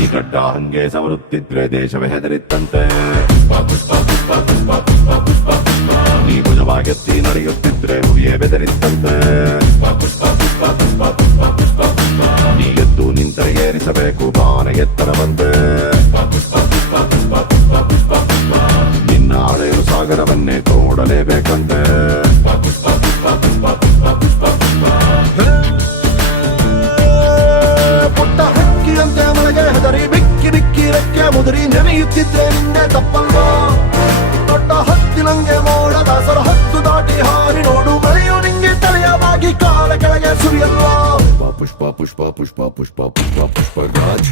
ಈ ಗಡ್ಡ ಹಂಗೆ ಸವರುತ್ತಿದ್ರೆ ದೇಶವೇ ಹೆದರಿತ್ತಂತೆ. ನೀ ಭುಜವಾಗೆತ್ತಿ ನಡೆಯುತ್ತಿದ್ರೆ ಹುಲಿಯೇ ಬೆದರಿತ್ತಂತೆ. ನೀ ಎದ್ದು ನಿಂತರೆ ಏರಿಸಬೇಕು ಬಾನ ಎತ್ತರವಂತೆ. ನಿನ್ನ ಅಳೆಯಲು ಸಾಗರವನ್ನೇ ತೋಡಲೇಬೇಕಂತೆ. ಪುಟ್ಟ ಹಕ್ಕಿಯಂತೆ ಮಳೆಗೆ ಹೆದರಿ ಬಿಕ್ಕಿ ಬಿಕ್ಕಿ ರೆಕ್ಕೆ ಮುದುರಿ ನೆನೆಯುತ್ತಿದ್ರೆ ನಿನ್ನೆ ತಪ್ಪಲ್ವಾ? ದೊಡ್ಡ ಹತ್ತಿನಂಗೆ ಮೋಡ ದಾಸರ ಹತ್ತು ದಾಟಿ ಹಾರಿ ನೋಡು ಮಳೆಯು ನಿಂಗೆ ತಲೆಯ ಬಾಗಿ ಕಾಲ ಕೆಳಗೆ ಸುರಿಯಲ್ವಾ? ಪುಷ್ಪ ಪುಷ್ಪ ಪುಷ್ಪ ಪುಷ್ಪ ಪುಷ್ಪ ಪುಷ್ಪ ರಾಜ್